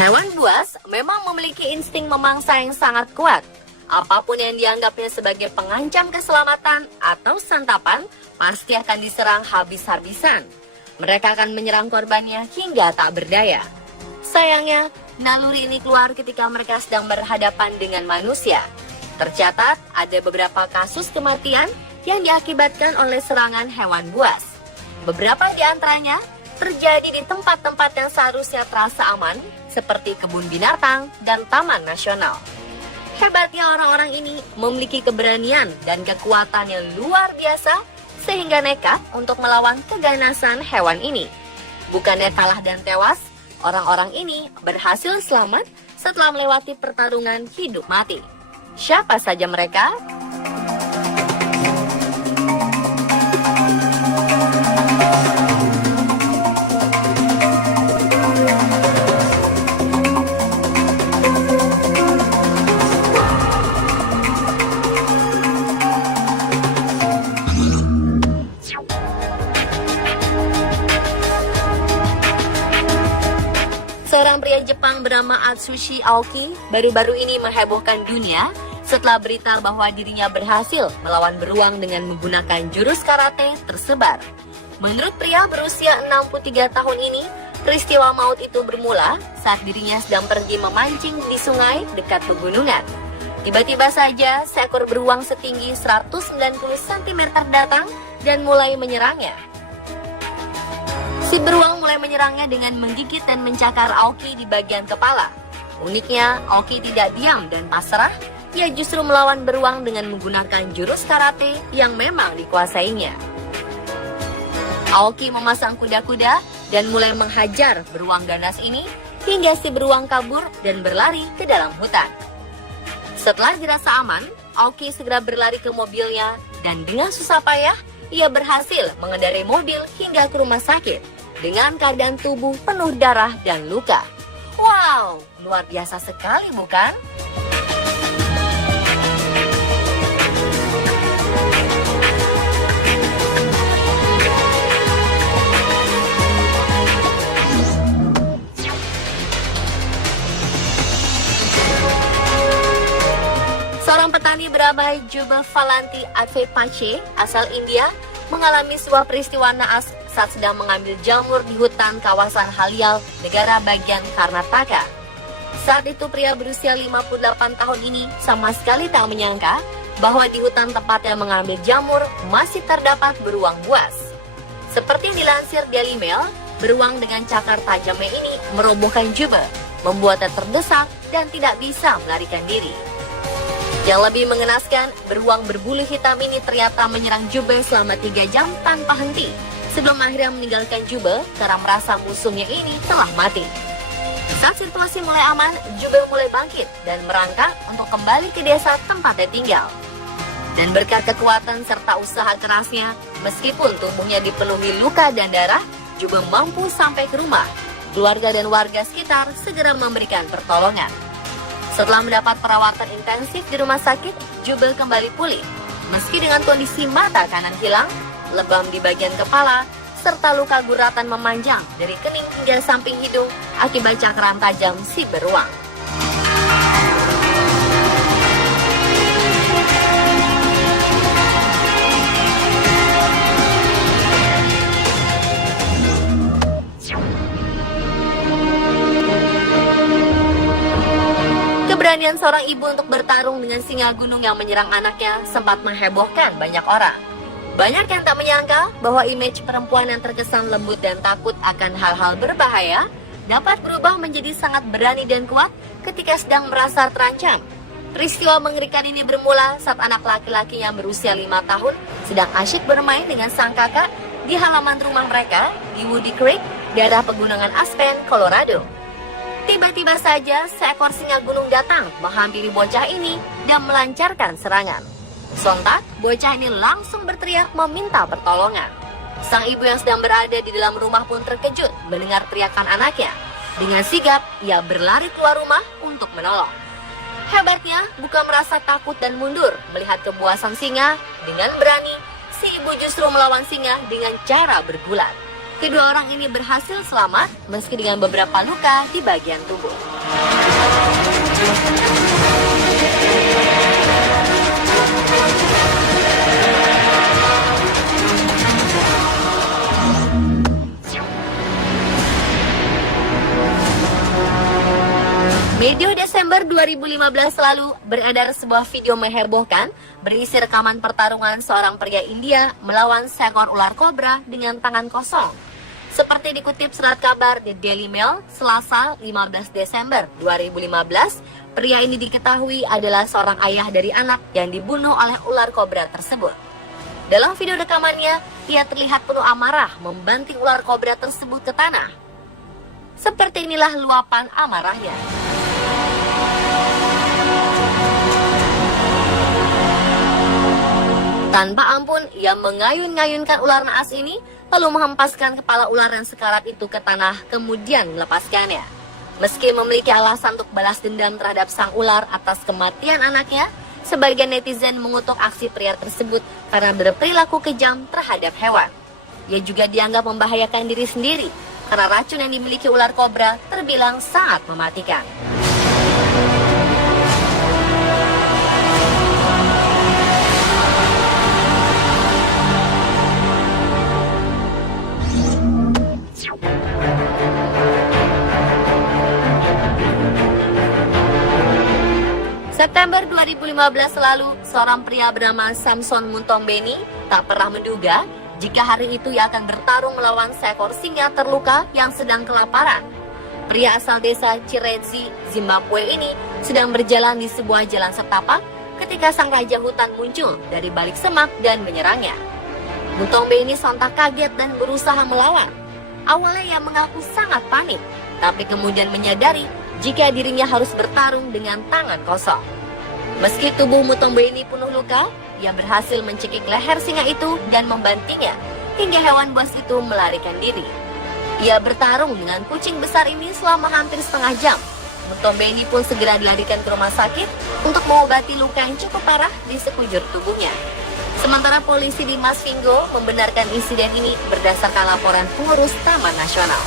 Hewan buas memang memiliki insting memangsa yang sangat kuat. Apapun yang dianggapnya sebagai pengancam keselamatan atau santapan pasti akan diserang habis-habisan. Mereka akan menyerang korbannya hingga tak berdaya. Sayangnya, naluri ini keluar ketika mereka sedang berhadapan dengan manusia. Tercatat ada beberapa kasus kematian yang diakibatkan oleh serangan hewan buas. Beberapa di antaranya terjadi di tempat-tempat yang seharusnya terasa aman, seperti kebun binatang dan taman nasional. Hebatnya orang-orang ini memiliki keberanian dan kekuatan yang luar biasa, sehingga nekat untuk melawan keganasan hewan ini. Bukannya kalah dan tewas, orang-orang ini berhasil selamat setelah melewati pertarungan hidup mati. Siapa saja mereka? Seorang pria Jepang bernama Atsushi Aoki baru-baru ini menghebohkan dunia setelah berita bahwa dirinya berhasil melawan beruang dengan menggunakan jurus karate tersebar. Menurut pria berusia 63 tahun ini, peristiwa maut itu bermula saat dirinya sedang pergi memancing di sungai dekat pegunungan. Tiba-tiba saja seekor beruang setinggi 190 cm datang dan mulai menyerangnya. Si beruang mulai menyerangnya dengan menggigit dan mencakar Aoki di bagian kepala. Uniknya, Aoki tidak diam dan pasrah. Ia justru melawan beruang dengan menggunakan jurus karate yang memang dikuasainya. Aoki memasang kuda-kuda dan mulai menghajar beruang ganas ini hingga si beruang kabur dan berlari ke dalam hutan. Setelah dirasa aman, Aoki segera berlari ke mobilnya dan dengan susah payah ia berhasil mengendarai mobil hingga ke rumah sakit dengan keadaan tubuh penuh darah dan luka. Wow, luar biasa sekali bukan? Seorang petani bernama Jubal Valanti Advepache asal India mengalami sebuah peristiwa naas saat sedang mengambil jamur di hutan kawasan Halial, negara bagian Karnataka. Saat itu pria berusia 58 tahun ini sama sekali tak menyangka bahwa di hutan tempat yang mengambil jamur masih terdapat beruang buas. Seperti dilansir Daily Mail, beruang dengan cakar tajamnya ini merobohkan Jubal, membuatnya terdesak dan tidak bisa melarikan diri. Yang lebih mengenaskan, beruang berbulu hitam ini ternyata menyerang Jubal selama 3 jam tanpa henti, sebelum akhirnya meninggalkan Jubal karena merasa musuhnya ini telah mati. Saat situasi mulai aman, Jubal mulai bangkit dan merangkak untuk kembali ke desa tempatnya tinggal. Dan berkat kekuatan serta usaha kerasnya, meskipun tubuhnya dipenuhi luka dan darah, Jubal mampu sampai ke rumah. Keluarga dan warga sekitar segera memberikan pertolongan. Setelah mendapat perawatan intensif di rumah sakit, Jubal kembali pulih. Meski dengan kondisi mata kanan hilang, lebam di bagian kepala, serta luka guratan memanjang dari kening hingga samping hidung akibat cakaran tajam si beruang. Keberanian seorang ibu untuk bertarung dengan singa gunung yang menyerang anaknya sempat menghebohkan banyak orang. Banyak yang tak menyangka bahwa image perempuan yang terkesan lembut dan takut akan hal-hal berbahaya dapat berubah menjadi sangat berani dan kuat ketika sedang merasa terancam. Peristiwa mengerikan ini bermula saat anak laki-laki yang berusia 5 tahun sedang asyik bermain dengan sang kakak di halaman rumah mereka di Woody Creek, daerah pegunungan Aspen, Colorado. Tiba-tiba saja seekor singa gunung datang menghampiri bocah ini dan melancarkan serangan. Sontak, bocah ini langsung berteriak meminta pertolongan. Sang ibu yang sedang berada di dalam rumah pun terkejut mendengar teriakan anaknya. Dengan sigap, ia berlari keluar rumah untuk menolong. Hebatnya, bukan merasa takut dan mundur melihat kebuasan singa, dengan berani, si ibu justru melawan singa dengan cara bergulat. Kedua orang ini berhasil selamat meski dengan beberapa luka di bagian tubuh. Medio Desember 2015 lalu beredar sebuah video menghebohkan berisi rekaman pertarungan seorang pria India melawan seekor ular kobra dengan tangan kosong. Seperti dikutip surat kabar The Daily Mail, Selasa 15 Desember 2015, pria ini diketahui adalah seorang ayah dari anak yang dibunuh oleh ular kobra tersebut. Dalam video rekamannya, ia terlihat penuh amarah membanting ular kobra tersebut ke tanah. Seperti inilah luapan amarahnya. Tanpa ampun, ia mengayun-ngayunkan ular naas ini, lalu menghempaskan kepala ular yang sekarat itu ke tanah, kemudian melepaskannya. Meski memiliki alasan untuk balas dendam terhadap sang ular atas kematian anaknya, sebagian netizen mengutuk aksi pria tersebut karena berperilaku kejam terhadap hewan. Ia juga dianggap membahayakan diri sendiri, karena racun yang dimiliki ular kobra terbilang sangat mematikan. September 2015 lalu, seorang pria bernama Samson Muntombeni tak pernah menduga jika hari itu ia akan bertarung melawan seekor singa terluka yang sedang kelaparan. Pria asal desa Chiredzi, Zimbabwe ini sedang berjalan di sebuah jalan setapak ketika sang raja hutan muncul dari balik semak dan menyerangnya. Muntombeni sontak kaget dan berusaha melawan. Awalnya ia mengaku sangat panik, tapi kemudian menyadari jika dirinya harus bertarung dengan tangan kosong. Meski tubuh Muntombeni penuh luka, ia berhasil mencekik leher singa itu dan membantingnya hingga hewan buas itu melarikan diri. Ia bertarung dengan kucing besar ini selama hampir setengah jam. Muntombeni pun segera dilarikan ke rumah sakit untuk mengobati luka yang cukup parah di sekujur tubuhnya. Sementara polisi di Masvingo membenarkan insiden ini berdasarkan laporan pengurus Taman Nasional.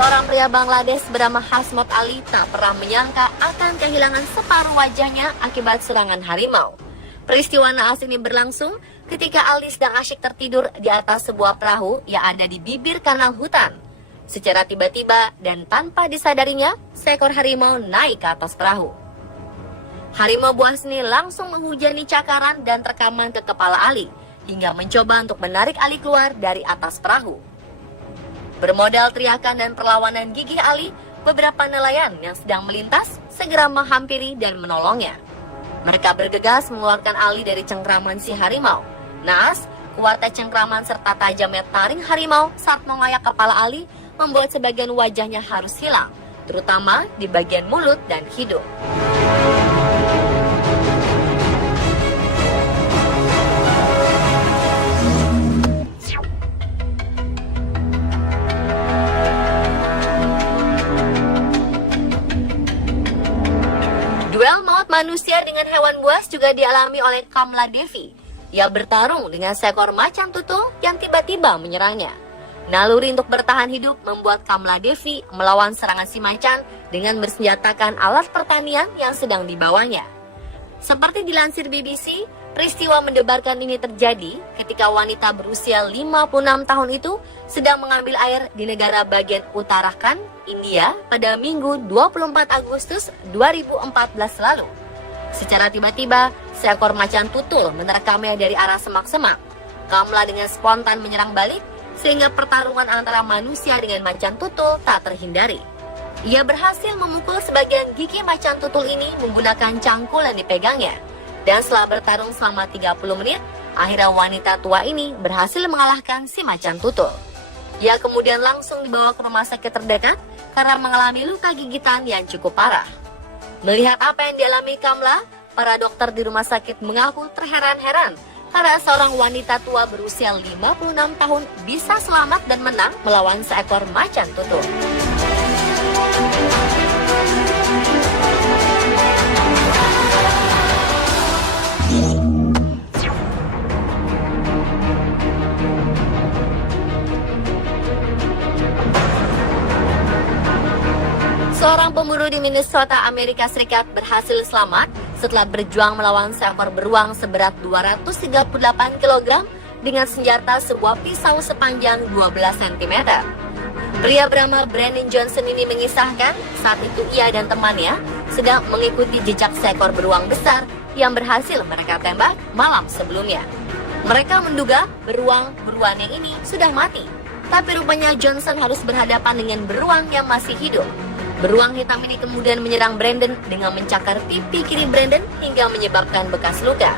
Seorang pria Bangladesh bernama Hasmot Ali tak pernah menyangka akan kehilangan separuh wajahnya akibat serangan harimau. Peristiwa naas ini berlangsung ketika Ali sedang asyik tertidur di atas sebuah perahu yang ada di bibir kanal hutan. Secara tiba-tiba dan tanpa disadarinya, seekor harimau naik ke atas perahu. Harimau buas ini langsung menghujani cakaran dan rekaman ke kepala Ali, hingga mencoba untuk menarik Ali keluar dari atas perahu. Bermodal teriakan dan perlawanan gigih Ali, beberapa nelayan yang sedang melintas segera menghampiri dan menolongnya. Mereka bergegas mengeluarkan Ali dari cengkraman si harimau. Naas, kuatnya cengkraman serta tajamnya taring harimau saat mengayak kepala Ali membuat sebagian wajahnya harus hilang, terutama di bagian mulut dan hidung. Duel maut manusia dengan hewan buas juga dialami oleh Kamla Devi. Ia bertarung dengan seekor macan tutul yang tiba-tiba menyerangnya. Naluri untuk bertahan hidup membuat Kamla Devi melawan serangan si macan dengan bersenjatakan alat pertanian yang sedang dibawanya. Seperti dilansir BBC, peristiwa mendebarkan ini terjadi ketika wanita berusia 56 tahun itu sedang mengambil air di negara bagian utara Kan, India pada Minggu 24 Agustus 2014 lalu. Secara tiba-tiba, seekor macan tutul menerkamnya dari arah semak-semak. Kamla dengan spontan menyerang balik, sehingga pertarungan antara manusia dengan macan tutul tak terhindari. Ia berhasil memukul sebagian gigi macan tutul ini menggunakan cangkul yang dipegangnya. Dan setelah bertarung selama 30 menit, akhirnya wanita tua ini berhasil mengalahkan si macan tutul. Ia kemudian langsung dibawa ke rumah sakit terdekat karena mengalami luka gigitan yang cukup parah. Melihat apa yang dialami Kamla, para dokter di rumah sakit mengaku terheran-heran karena seorang wanita tua berusia 56 tahun bisa selamat dan menang melawan seekor macan tutul. Seorang pemburu di Minnesota, Amerika Serikat berhasil selamat setelah berjuang melawan seekor beruang seberat 238 kg dengan senjata sebuah pisau sepanjang 12 cm. Pria bernama Brandon Johnson ini mengisahkan saat itu ia dan temannya sedang mengikuti jejak seekor beruang besar yang berhasil mereka tembak malam sebelumnya. Mereka menduga beruang-beruannya ini sudah mati, tapi rupanya Johnson harus berhadapan dengan beruang yang masih hidup. Beruang hitam ini kemudian menyerang Brandon dengan mencakar pipi kiri Brandon hingga menyebabkan bekas luka.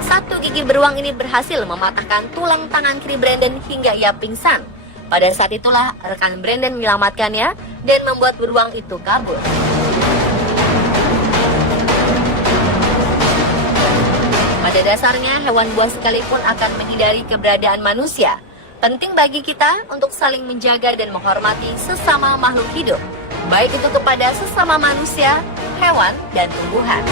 Satu gigi beruang ini berhasil mematahkan tulang tangan kiri Brandon hingga ia pingsan. Pada saat itulah rekan Brandon menyelamatkannya dan membuat beruang itu kabur. Pada dasarnya, hewan buas sekalipun akan menghindari keberadaan manusia. Penting bagi kita untuk saling menjaga dan menghormati sesama makhluk hidup, baik itu kepada sesama manusia, hewan, dan tumbuhan.